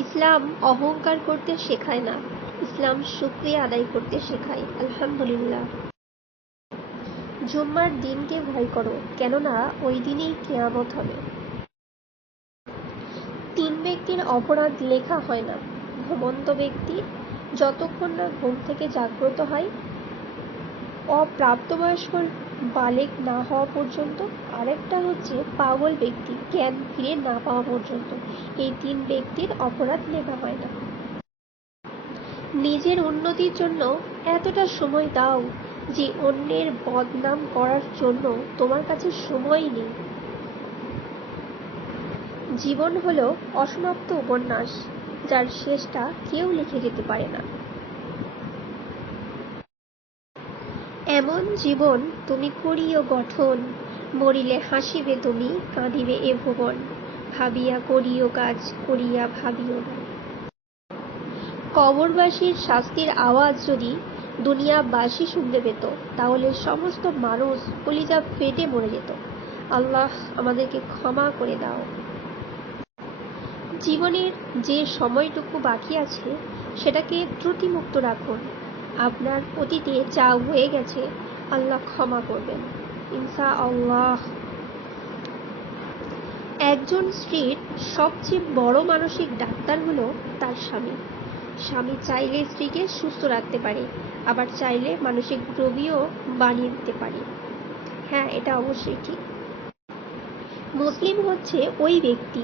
ইসলাম অহংকার করতে শেখায় না, ইসলাম শুকরিয়া আদায় করতে শেখায়। আলহামদুলিল্লাহ। জুম্মার দিনকে ভয় করো, কেননা ওই দিনেই কিয়ামত হবে। 3 ব্যক্তির অপরাধ লেখা হয় না। ঘুমন্ত ব্যক্তি যতক্ষণ না ঘুম থেকে জাগ্রত হয়, অপ্রাপ্তবয়স্ক বালেগ না হওয়া পর্যন্ত, আরেকটা হচ্ছে পাগল ব্যক্তি জ্ঞান ফিরে না পাওয়া পর্যন্ত। এই 3 ব্যক্তির অপরাধ লেখা হয় না। নিজের উন্নতির জন্য এতটা সময় দাও যে অন্যের বদনাম করার জন্য তোমার কাছে সময় নেই। জীবন হলো অসমাপ্ত উপন্যাস, যার শেষটা কেউ লিখে যেতে পারে না। এমন জীবন তুমি করিও গঠন, মরিলে হাসিবে তুমি, কাঁদিবে এ ভুবন। ভাবিয়া করিও কাজ, করিয়া ভাবিও না। কবরবাসীর শাস্তির আওয়াজ যদি দুনিয়াবাসী শুনতে পেত, তাহলে সমস্ত মানুষ কলিজা ফেটে মরে যেত। আল্লাহ আমাদেরকে ক্ষমা করে দাও। জীবনের যে সময়টুকু বাকি আছে সেটাকে ত্রুটিমুক্ত রাখুন। আপনার অতীতে যা হয়ে গেছে আল্লাহ ক্ষমা করবেন ইনশাআল্লাহ। একজন স্ত্রীর সবচেয়ে বড় মানসিক ডাক্তার হলো তার স্বামী। স্বামী চাইলে স্ত্রীকে সুস্থ রাখতে পারে, আবার চাইলে মানসিক রোগীও বানিয়ে দিতে পারে। হ্যাঁ, এটা অবশ্যই ঠিক। মুসলিম হচ্ছে ওই ব্যক্তি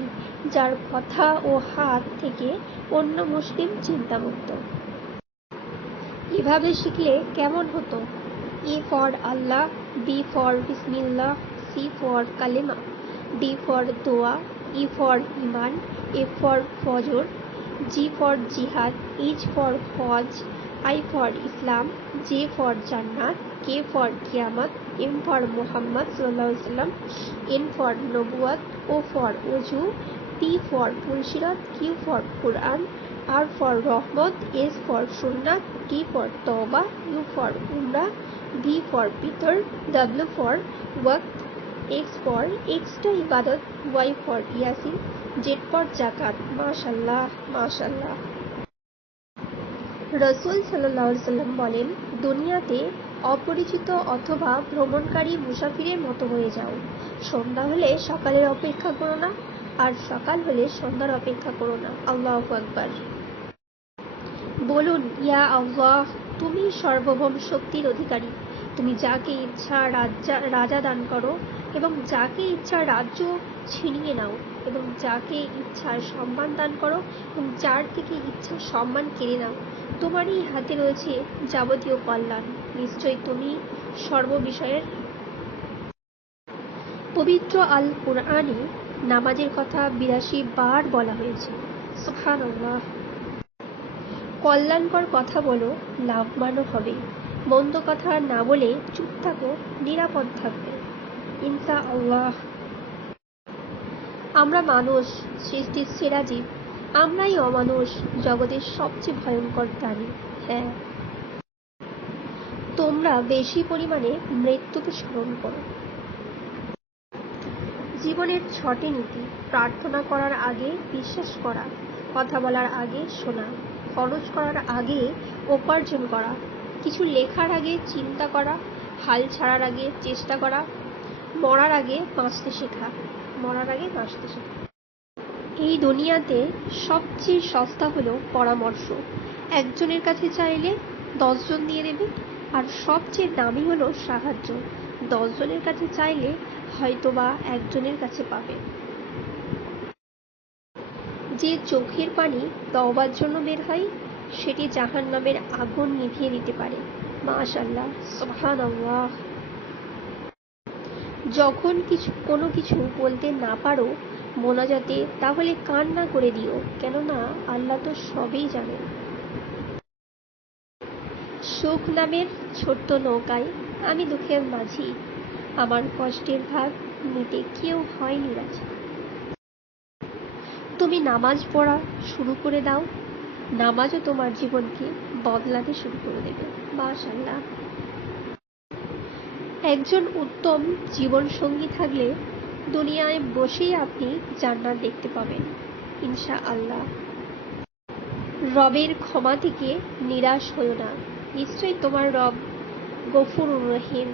যার কথা ও হাত থেকে অন্য মুসলিম চিন্তামুক্ত। এভাবে শিখলে কেমন হতো? A for Allah, B for বিসমিল্লাহ, সি ফর কালেমা, ডি ফর দোয়া, ই ফর ইমান, এ ফর ফজর, জি ফর জিহাদ, এইচ ফর হজ, আই ফর ইসলাম, জে ফর জান্নাত, কে ফর কিয়ামত, এম ফর মুহাম্মদ সাল্লাল্লাহু আলাইহি ওয়াসাল্লাম, এন ফর নবুয়াত, ও ফর ওযু, টি ফর ফুলসিরাত, কিউ ফর কুরআন, আর ফর রহমত, এস ফর সুন্নাত, টি ফর তওবা, ইউ ফর উমরা, V for Peter, W for ওয়াক্ত, এক্স ফর এক্সট্রা ইবাদত, ওয়াই ফর ইয়াসিন, জেড ফর জাকাত। মাশাআল্লাহ মাশাআল্লাহ। রাসূল সাল্লাল্লাহু আলাইহি ওয়াসাল্লাম বলেন, দুনিয়াতে অপরিচিত অথবা ভ্রমণকারী মুসাফিরের মতো হয়ে যাও। সন্ধ্যা হলে সকালের অপেক্ষা করো না, আর সকাল হলে সন্ধ্যার অপেক্ষা করো না। আল্লাহু আকবার। বলুন, ইয়া আল্লাহ, তুমি সর্বভৌম শক্তির অধিকারী। তুমি যাকে ইচ্ছা রাজা দান করো, এবং যাকে ইচ্ছা রাজ্য ছিনিয়ে নাও, এবং যাকে ইচ্ছা সম্মান দান করো, এবং যার থেকে ইচ্ছা সম্মান কেড়ে নাও। তোমারই হাতে রয়েছে যাবতীয় কল্যাণ। নিশ্চয় তুমি সর্ববিষয়ের। পবিত্র আল কুরআনে নামাজের কথা 82 বার বলা হয়েছে। সুবহানাল্লাহ। কল্যাণকর কথা বলো, লাভবানও হবে। মন্দ কথা না বলে চুপ থাকো, নিরাপদ থাকবে ইনশাআল্লাহ। আমরা মানুষ, সৃষ্টির সেরা জীব। আমরাই অমানুষ, জগতের সবচেয়ে ভয়ঙ্কর প্রাণী। হ্যাঁ, তোমরা বেশি পরিমাণে মৃত্যুকে স্মরণ করো। জীবনের 6টি নীতি: প্রার্থনা করার আগে বিশ্বাস করা, কথা বলার আগে শোনা, খরচ করার আগে উপার্জন করা, কিছু লেখার আগে চিন্তা করা, হাল ছাড়ার আগে চেষ্টা করা, মরার আগে বাঁচতে শেখা। এই দুনিয়াতে সবচেয়ে সস্তা হলো পরামর্শ। একজনের কাছে চাইলে 10 জন দিয়ে দেবে। আর সবচেয়ে দামি হলো সাহায্য। 10 জনের কাছে চাইলে হয়তোবা একজনের কাছে পাবে। যে চোখের পানি তওবার জন্য বের হয়, সেটি জাহান্নামের আগুন নিভিয়ে দিতে পারে। মাশাআল্লাহ, সুবহানাল্লাহ। যখন কোনো কিছু বলতে না পারো মোনাজাতে, তাহলে কান্না করে দিও, কেননা আল্লাহ তো সবই জানেন। সুখ নামের ছোট্ট নৌকায় আমি দুঃখের মাঝি, আমার কষ্টের ভাগ নিতে কেউ হয়নি রাজি। তুমি নামাজ পড়া শুরু করে দাও, নামাজও তোমার জীবনকে বদলাতে শুরু করে দেবে। মাশাআল্লাহ। একজন উত্তম জীবনসঙ্গী থাকলে দুনিয়ায় বসেই আপনি জান্নাত দেখতে পাবেন ইনশাআল্লাহ। রবের ক্ষমা থেকে নিরাশ হইও না, নিশ্চয়ই তোমার রব গফুরুর রহিম।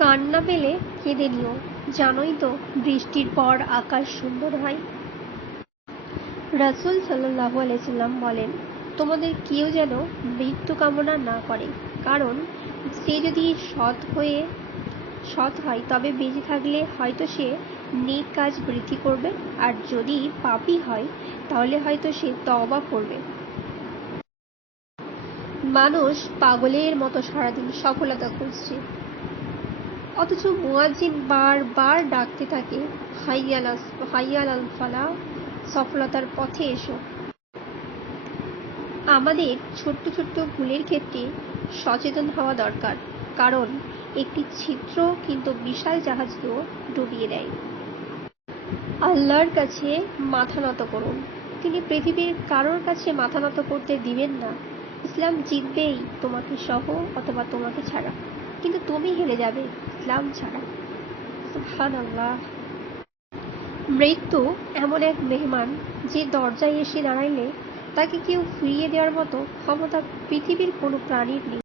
কান্না পেলে কেঁদে নিও, জানোই তো বৃষ্টির পর আকাশ সুন্দর হয়। রাসূল সাল্লাল্লাহু আলাইহি সাল্লাম বলেন, তোমাদের কেউ যেন মৃত্যু কামনা না করে, কারণ সে যদি সৎ হয় তবে বেঁচে থাকলে হয়তো সে নেক কাজ বৃদ্ধি করবে, আর যদি পাপী হয় তাহলে হয়তো সে তওবা করবে। মানুষ পাগলের মতো সারাদিন সফলতা খুঁজছে, অথচ মুয়াজ্জিন বারবার ডাকতে থাকে, হাইয়াল আল ফালাহ, সফলতার পথে এসো। আমাদের ছোট্ট ছোট্ট ভুলের ক্ষেত্রে সচেতন হওয়া দরকার, কারণ একটি ছিদ্র কিন্তু বিশাল জাহাজকেও ডুবিয়ে দেয়। আল্লাহর কাছে মাথা নত করুন, তিনি পৃথিবীর কারোর কাছে মাথা নত করতে দিবেন না। ইসলাম জিতবেই তোমাকে সহ অথবা তোমাকে ছাড়া, কিন্তু তুমি হেরে যাবে ইসলাম ছাড়া। সুবহানাল্লাহ। মৃত্যু এমন এক মেহমান যে দরজায় এসে দাঁড়াইলে তাকে কেউ ফিরিয়ে দেওয়ার মতো ক্ষমতা পৃথিবীর কোনো প্রাণীর নেই।